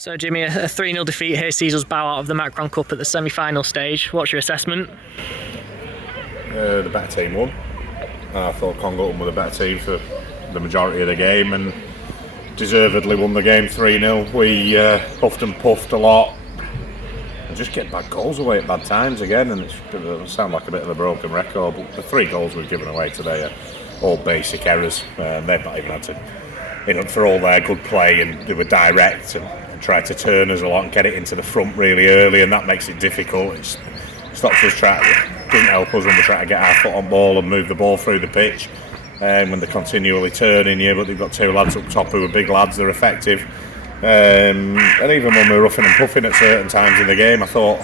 So Jimmy, a 3-0 defeat here sees us bow out of the Macron Cup at the semi-final stage. What's your assessment? The better team won. I thought Congleton were the better team for the majority of the game and deservedly won the game 3-0. We puffed and puffed a lot and just get bad goals away at bad times again, and it'll sound like a bit of a broken record, but the 3 goals we've given away today are all basic errors. They've not even had to, for all their good play, and they were direct and tried to turn us a lot and get it into the front really early, and that makes it difficult. It stops us doesn't help us when we try to get our foot on ball and move the ball through the pitch. When they're continually turning you, but they've got 2 lads up top who are big lads, they're effective. And even when we were roughing and puffing at certain times in the game, I thought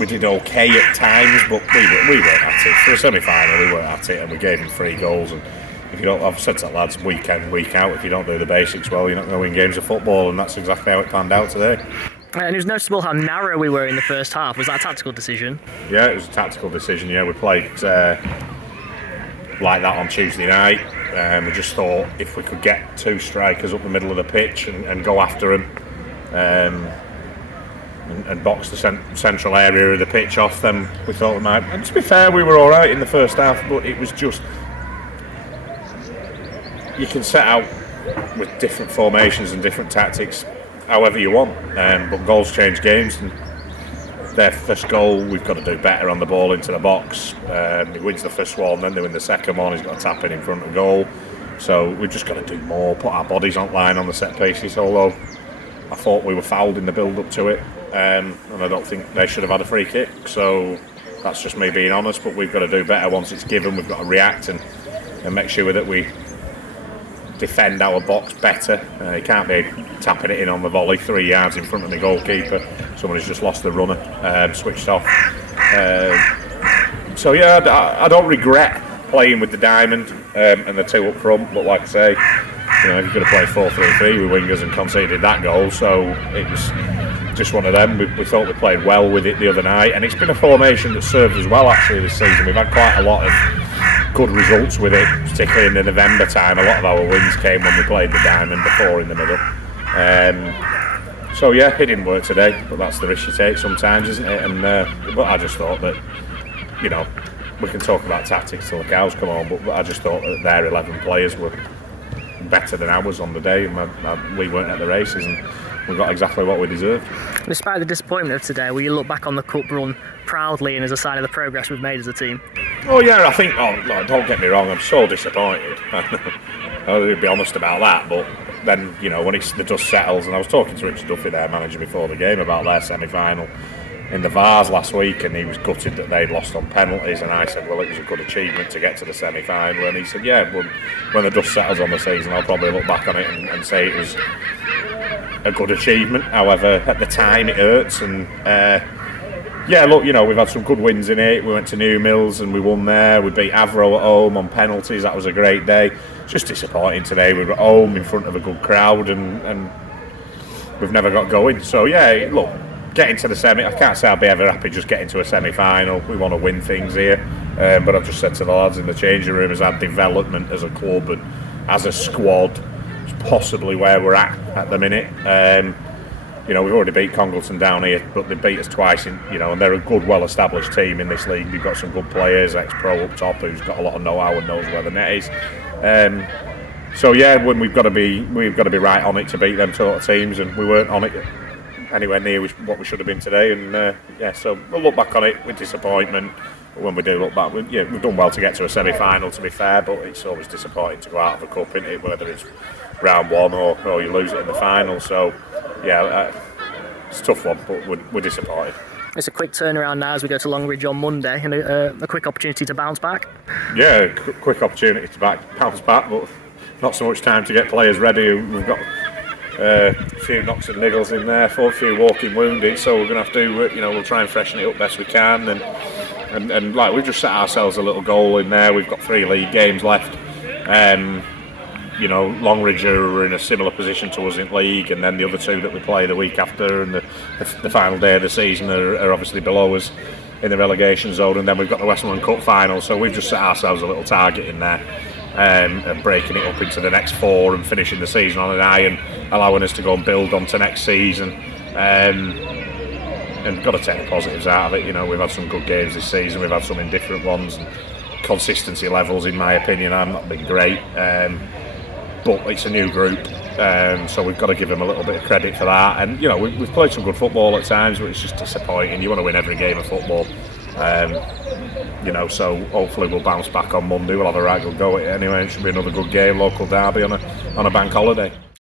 we did okay at times, but we weren't at it. For a semi-final, we weren't at it, and we gave them 3 goals. And if you don't, I've said to lads week in, week out, if you don't do the basics well, you're not going to win games of football, and that's exactly how it panned out today. And it was noticeable how narrow we were in the first half. Was that a tactical decision? Yeah, it was a tactical decision. Yeah, we played like that on Tuesday night. We just thought if we could get 2 strikers up the middle of the pitch and go after them and box the central area of the pitch off, then we thought we might. And to be fair, we were all right in the first half, but it was just, you can set out with different formations and different tactics however you want, but goals change games, and their first goal, we've got to do better on the ball into the box. He wins the first one, then they win the second one, he's got to tap in front of goal, so we've just got to do more, put our bodies on line on the set pieces, although I thought we were fouled in the build up to it, and I don't think they should have had a free kick, so that's just me being honest, but we've got to do better once it's given. We've got to react and make sure that we defend our box better. You can't be tapping it in on the volley 3 yards in front of the goalkeeper. Someone who's just lost the runner, switched off. So yeah, I don't regret playing with the diamond and the 2 up front, but like I say, if you're going to play 4-3-3 with wingers and conceded that goal, so it was just one of them. We thought we played well with it the other night, and it's been a formation that served us well actually this season. We've had quite a lot of good results with it, particularly in the November time. A lot of our wins came when we played the diamond before in the middle. So yeah, it didn't work today, but that's the risk you take sometimes, isn't it? And but I just thought that, we can talk about tactics till the cows come on, but I just thought that their 11 players were better than ours on the day, and we weren't at the races, and we got exactly what we deserved. Despite the disappointment of today, will you look back on the cup run proudly and as a sign of the progress we've made as a team? Oh yeah, I think, don't get me wrong, I'm so disappointed. I'll be honest about that, but then, when the dust settles, and I was talking to Rich Duffy, their manager, before the game about their semi-final in the Vars last week, and he was gutted that they'd lost on penalties, and I said, well, it was a good achievement to get to the semi-final, and he said, yeah, well, when the dust settles on the season, I'll probably look back on it and say it was a good achievement. However, at the time it hurts, and yeah, look, we've had some good wins in it. We went to New Mills and we won there. We beat Avro at home on penalties. That was a great day. It's just disappointing today. We were at home in front of a good crowd, and we've never got going. So yeah, look, getting to the semi, I can't say I'll be ever happy just getting to a semi-final. We want to win things here, but I've just said to the lads in the changing room, as our development as a club and as a squad, it's possibly where we're at the minute. We've already beat Congleton down here, but they beat us twice, and they're a good, well-established team in this league. We've got some good players, ex-pro up top, who's got a lot of know-how and knows where the net is. So yeah, when we've got to be right on it to beat them sort of teams, and we weren't on it anywhere near what we should have been today. And yeah, so we'll look back on it with disappointment. But when we do look back, we've done well to get to a semi-final, to be fair, but it's always disappointing to go out of a cup, isn't it, whether it's round 1 or you lose it in the final. So yeah, it's a tough one, but we're disappointed. It's a quick turnaround now as we go to Longridge on Monday, and a quick opportunity to bounce back. Yeah, quick opportunity to bounce back, but not so much time to get players ready. We've got a few knocks and niggles in there, a few walking wounded, so we're going to have to, we'll try and freshen it up best we can. And like, we've just set ourselves a little goal in there. We've got 3 league games left. Longridge are in a similar position to us in league, and then the other 2 that we play the week after and the final day of the season are obviously below us in the relegation zone, and then we've got the Westmoreland Cup final, so we've just set ourselves a little target in there. and breaking it up into the next 4 and finishing the season on an high and allowing us to go and build on to next season. And got to take the positives out of it. You know, we've had some good games this season, we've had some indifferent ones. Consistency levels, in my opinion, have not been great, but it's a new group, so we've got to give them a little bit of credit for that. And you know, we've played some good football at times, but it's just disappointing. You want to win every game of football, you know. So hopefully we'll bounce back on Monday. We'll have a right good go at it anyway. It should be another good game, local derby on a bank holiday.